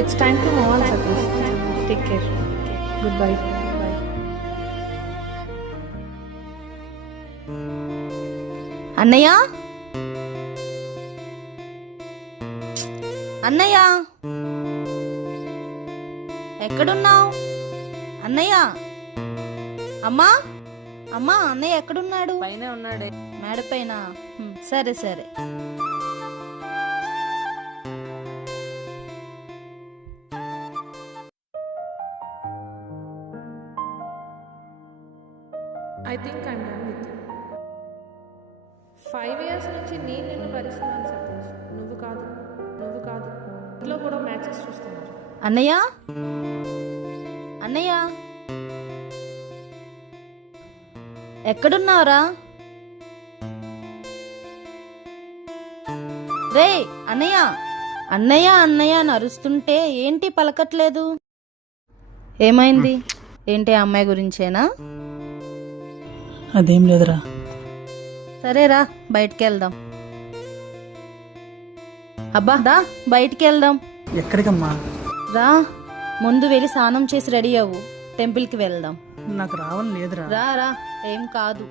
It's time to move on, Satish. Take care. Goodbye. అన్నయ్య అన్నయ్య ఎక్కడున్నావు అన్నయ్య? అమ్మా అమ్మా, అన్నయ్య ఎక్కడున్నాడు? పైన ఉన్నాడే. మేడ పైన. సరే సరే. I think I'm done with you. 5 years నుంచి నేను నిన్ను భరిస్తున్నాను సతీష్. నువ్వు కాదు. ఇంట్లో కూడా మ్యాచెస్ చూస్తున్నారు. అన్నయ్య అన్నయ్య ఎక్కడున్నావురా? రే అన్నయ్య, అన్నయ్య అన్నయ్య నరుస్తుంటే ఏంటి పలకట్లేదు? ఏమైంది? ఏంటి ఆ అమ్మాయి గురించేనా? అదేం లేదురా. సరేరా, బయటికి వెళ్దాం. అబ్బా దా, బయటికి వెళ్దాం. ఎక్కడికమ్మా? రా, ముందు వెళ్ళి స్నానం చేసి రెడీ అవ్వు, టెంపుల్కి వెళ్దాం. నాకు రావని లేదురా. రా రా, ఏం కాదు.